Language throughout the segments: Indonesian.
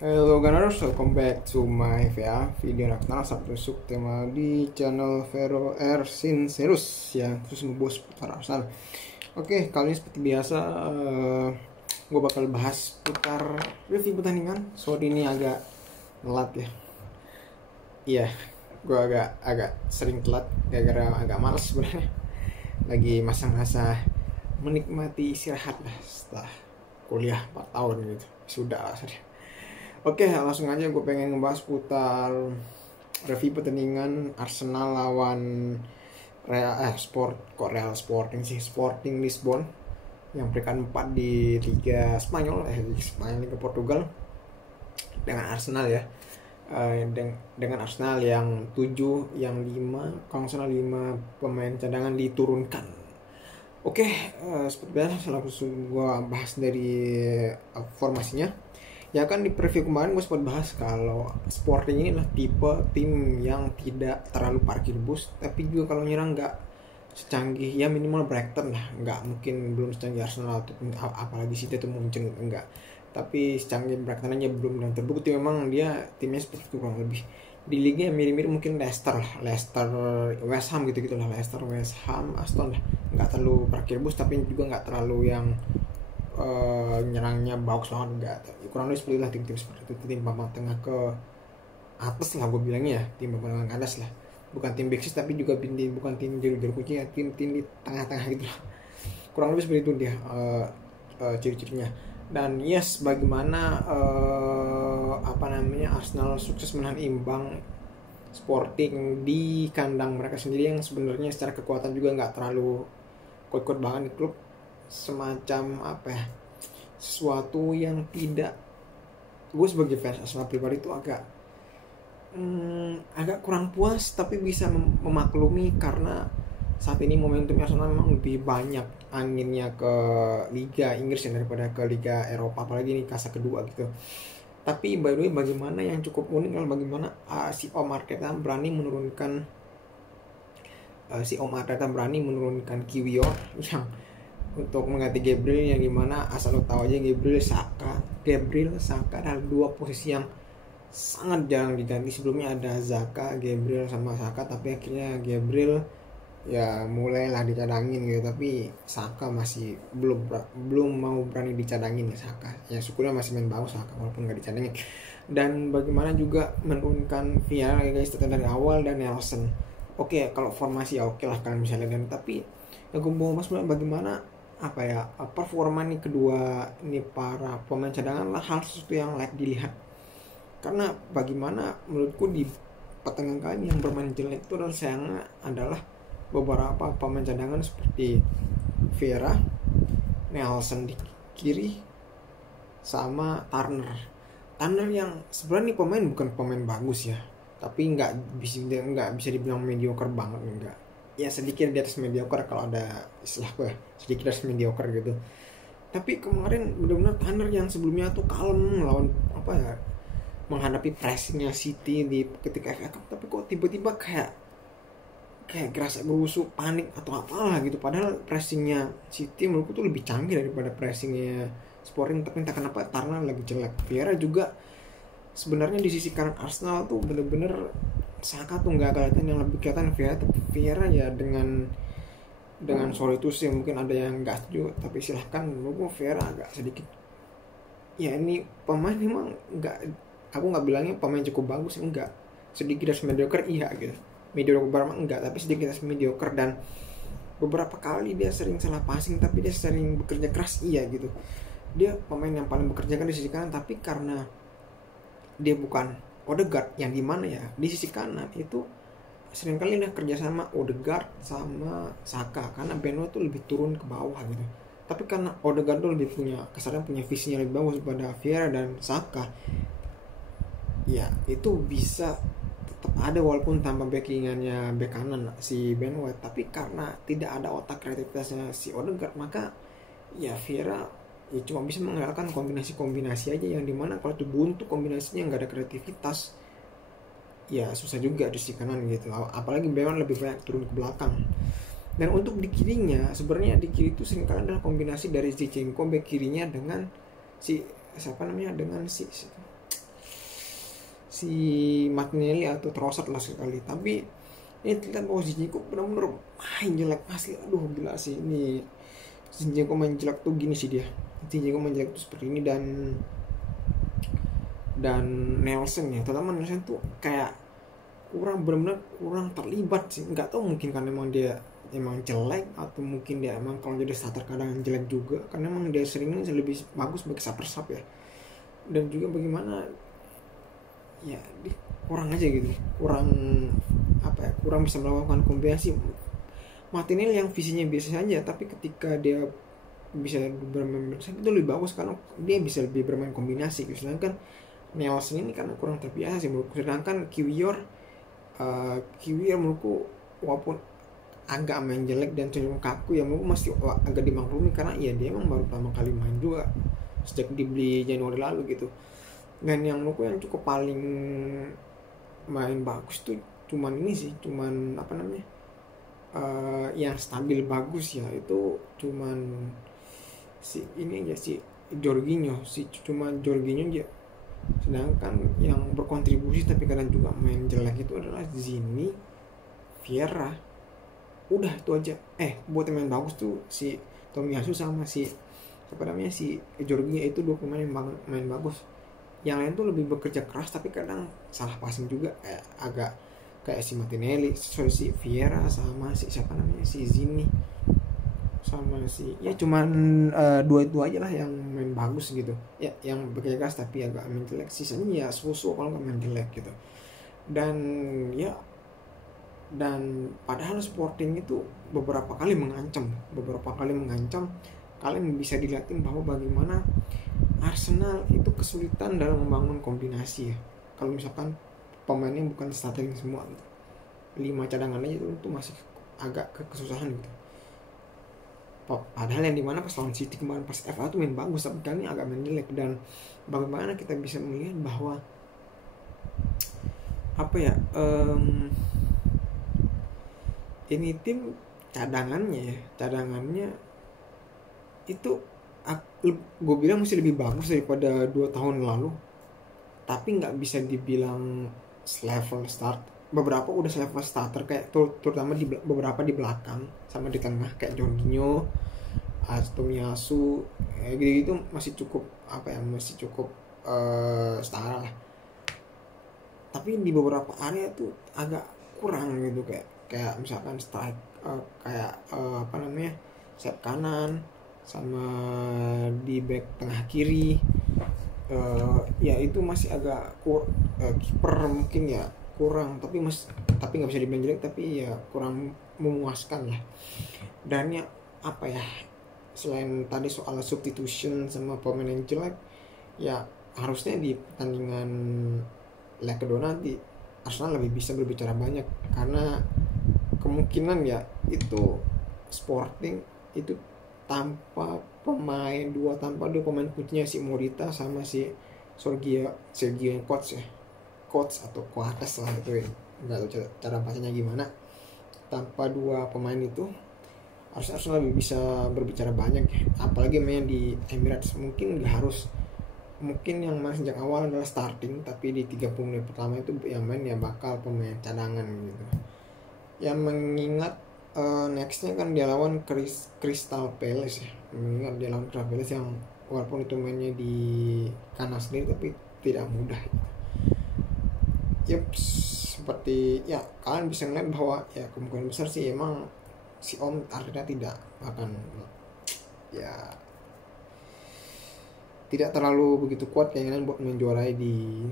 Hello gunners, welcome back to my VA video nak kenal sabtu tema di channel Vero R Sincerus yang khusus ngebos putar Arsenal. Oke, kali ini seperti biasa gue bakal bahas putar review pertandingan. Sorry ini agak telat ya. Iya, gue agak sering telat gara-gara agak males sebenarnya. Lagi masa-masa menikmati istirahat lah setelah kuliah 4 tahun gitu. Sudah lah sudah. Oke, langsung aja gue pengen ngebahas putar review pertandingan Arsenal lawan Real Sporting Lisbon yang peringkat 4 di Liga Spanyol, Liga Portugal, dengan Arsenal ya. Dengan Arsenal yang 7, yang 5, kalau nggak salah 5 pemain cadangan diturunkan. Oke, seperti biasa langsung gue bahas dari formasinya. Ya kan di preview kemarin gue sempat bahas kalau Sporting ini adalah tipe tim yang tidak terlalu parkir bus, tapi juga kalau nyerang nggak secanggih, ya minimal Brighton lah, nggak mungkin belum secanggih Arsenal atau apalagi City atau mungkin enggak, tapi secanggih Brighton aja belum, dan terbukti memang dia timnya seperti itu kurang lebih. Di liga yang mirip-mirip mungkin Leicester, West Ham gitu lah, Leicester, West Ham, Aston lah, nggak terlalu parkir bus tapi juga nggak terlalu yang nyerangnya bagus banget, enggak. Kurang lebih seperti lah tim-tim seperti itu, tim papan tengah ke atas lah gue bilangnya ya, tim papan tengah ke atas lah, bukan tim big six tapi juga bukan tim juru kunci ya, tim di tengah-tengah gitu lah. Kurang lebih seperti itu dia ciri-cirinya. Dan yes, bagaimana Arsenal sukses menahan imbang Sporting di kandang mereka sendiri yang sebenarnya secara kekuatan juga nggak terlalu kuat-kuat banget di klub. Semacam sesuatu yang tidak, gue sebagai fans Arsenal pribadi itu agak kurang puas, tapi bisa memaklumi karena saat ini momentum Arsenal memang lebih banyak anginnya ke Liga Inggris daripada ke Liga Eropa, apalagi ini kasta kedua gitu. Tapi by the way, bagaimana yang cukup unik adalah bagaimana si Om Arteta berani menurunkan Kiwior yang untuk mengganti Gabriel, yang dimana asal lo tahu aja Gabriel Saka adalah dua posisi yang sangat jarang diganti. Sebelumnya ada Zaka, Gabriel sama Saka, tapi akhirnya Gabriel ya mulailah dicadangin gitu, tapi Saka masih belum mau berani dicadangin ya. Saka ya syukurnya masih main bagus Saka walaupun nggak dicadangin. Dan bagaimana juga menurunkan Vieira guys dari awal, dan Nelson. Oke, kalau formasi ya oke lah kalian bisa lihat, tapi yang gue mau bahas bagaimana performa nih kedua ini para pemain cadangan lah hal sesuatu yang layak dilihat. Karena bagaimana menurutku di pertandingan kali yang bermain jelek itu adalah beberapa pemain cadangan seperti Vieira, Nelson di kiri, sama Turner yang sebenarnya pemain bukan pemain bagus ya, tapi nggak bisa dibilang mediocre banget, enggak. Ya sedikit di atas mediocre kalau ada istilah gue, sedikit di atas mediocre gitu. Tapi kemarin benar-benar Turner yang sebelumnya tuh kalem melawan menghadapi pressingnya City di ketika FA Cup, tapi kok tiba-tiba kayak gerasa gerusu, panik atau apalah gitu. Padahal pressingnya City menurutku tuh lebih canggih daripada pressingnya Sporting, tapi entah kenapa Turner lagi jelek. Vieira juga sebenarnya di sisi kanan Arsenal tuh bener-bener Saka tuh nggak kelihatan, yang lebih kelihatan Vieira ya dengan soal itu sih mungkin ada yang nggak setuju, tapi silahkan. Menurut Vieira agak sedikit ya, ini pemain memang aku nggak bilangnya pemain cukup bagus, enggak, sedikit dari mediocre iya gitu, mediocre banget enggak, tapi sedikit dari mediocre. Dan beberapa kali dia sering salah passing, tapi dia sering bekerja keras iya gitu. Dia pemain yang paling bekerja kan di sisi kanan, tapi karena dia bukan Odegaard yang dimana ya di sisi kanan itu seringkali dia kerjasama Odegaard sama Saka, karena Ben White tuh lebih turun ke bawah gitu. Tapi karena Odegaard tuh lebih punya visinya lebih bagus pada Vieira dan Saka, ya itu bisa tetap ada walaupun tanpa backingannya back kanan si Ben White. Tapi karena tidak ada otak kreativitasnya si Odegaard, maka ya Vieira ya cuma bisa mengandalkan kombinasi aja, yang dimana kalau itu buntu kombinasinya nggak ada kreativitas ya susah juga di sisi kanan gitu. Apalagi memang lebih banyak turun ke belakang. Dan untuk di kirinya, sebenarnya di kiri itu seringkali adalah kombinasi dari Zinchenko back kirinya dengan si si Martinelli atau Trossard lah sekali. Tapi ini terlihat bahwa Zinchenko benar-benar main jelek asli. Aduh gila sih ini Zinchenko main jelek tuh gini sih dia. Zinchenko main jelek tuh seperti ini. Dan Nelson ya, terutama Nelson tuh kayak kurang, benar-benar kurang terlibat sih. Nggak tahu, mungkin karena emang dia emang jelek, atau mungkin dia emang kalau jadi starter kadang jelek juga, karena emang dia seringnya lebih bagus sebagai sub ya. Dan juga bagaimana ya dia kurang aja gitu, kurang bisa melakukan kombinasi. Martinelli yang visinya biasa saja, tapi ketika dia bisa bermain itu lebih bagus karena dia bisa lebih bermain kombinasi gitu. Sedangkan Nelson ini karena kurang terbiasa sih menurutku. Sedangkan Kiwior menurutku walaupun agak main jelek dan cenderung kaku ya, menurutku masih agak dimaklumi karena ya dia emang baru pertama kali main juga sejak dibeli Januari lalu gitu. Dan yang menurutku yang cukup paling main bagus tuh cuman yang stabil bagus ya, itu cuman si Jorginho aja. Sedangkan yang berkontribusi tapi kadang juga main jelek itu adalah Zini, Vieira. Udah itu aja. Buat yang main bagus tuh si Tomiyasu sama si Jorginho, itu dua pemain yang main bagus. Yang lain tuh lebih bekerja keras tapi kadang salah passing juga, agak kayak si Martinelli, si Vieira sama si Zini sama cuman dua itu aja lah yang main bagus gitu ya, yang bekerja keras tapi agak main jelek. Sisanya ya so-so kalau nggak main jelek gitu. Dan padahal Sporting itu beberapa kali mengancam. Kalian bisa dilihatin bahwa bagaimana Arsenal itu kesulitan dalam membangun kombinasi ya. Kalau misalkan pemainnya bukan starting semua gitu, 5 cadangan aja itu masih agak kesusahan gitu. Padahal yang dimana pas lawan City kemarin pas FA tuh main bagus, tapi kali ini agak main jelek. Dan bagaimana kita bisa melihat bahwa ini tim cadangannya itu gue bilang masih lebih bagus daripada 2 tahun lalu, tapi nggak bisa dibilang level start. Beberapa udah level starter kayak terutama beberapa di belakang sama di tengah kayak Jorginho, Tomiyasu, gitu masih cukup setara lah. Tapi di beberapa area tuh agak kurang gitu, kayak misalkan strike, sayap kanan sama di back tengah kiri, ya itu masih agak kiper mungkin ya kurang, tapi nggak bisa dibilang jelek, tapi ya kurang memuaskan lah. Dan ya selain tadi soal substitution sama pemain yang jelek, ya harusnya di pertandingan leg kedua nanti Arsenal lebih bisa berbicara banyak, karena kemungkinan ya itu Sporting itu tanpa dua pemain kuncinya, si Morita sama si Sergio Coates atau Coates lah itu ya, nggak tahu cara bacanya gimana. Tanpa dua pemain itu Arsenal lebih bisa berbicara banyak ya. Apalagi main di Emirates, mungkin yang main sejak awal adalah starting, tapi di 30 menit pertama itu yang main ya bakal pemain cadangan gitu. Yang mengingat nextnya kan dia lawan Crystal Palace ya. Mengingat dia lawan Crystal Palace yang walaupun itu mainnya di kandang sendiri tapi tidak mudah gitu. Seperti ya kalian bisa ngeliat bahwa ya kemungkinan besar sih emang si Om Arteta tidak akan tidak terlalu begitu kuat keinginan buat menjuarai di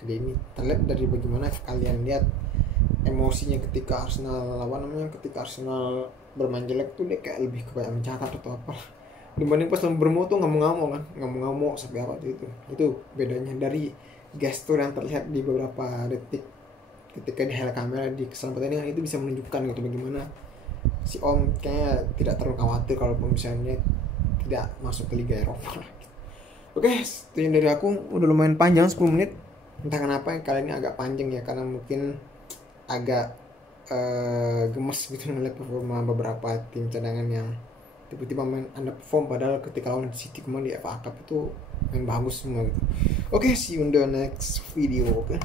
ini. Terlihat dari bagaimana kalian lihat emosinya ketika Arsenal bermain jelek tuh, dia kayak lebih kayak mencatat atau apa, dibanding pas bermu tuh ngamuk sampai apa itu bedanya dari gestur yang terlihat di beberapa detik ketika di highlight kamera di keselamatan ini. Itu bisa menunjukkan gitu bagaimana si Om kayaknya tidak terlalu khawatir kalau misalnya tidak masuk ke Liga Eropa. Oke, itu yang dari aku. Udah lumayan panjang 10 menit. Entah kenapa kali ini agak panjang ya, karena mungkin agak gemes gitu ngeliat performa beberapa tim cadangan yang tiba-tiba main underperform padahal ketika lawan City kemarin di FA Cup itu main bagus semua gitu. Oke, see you in the next video, oke.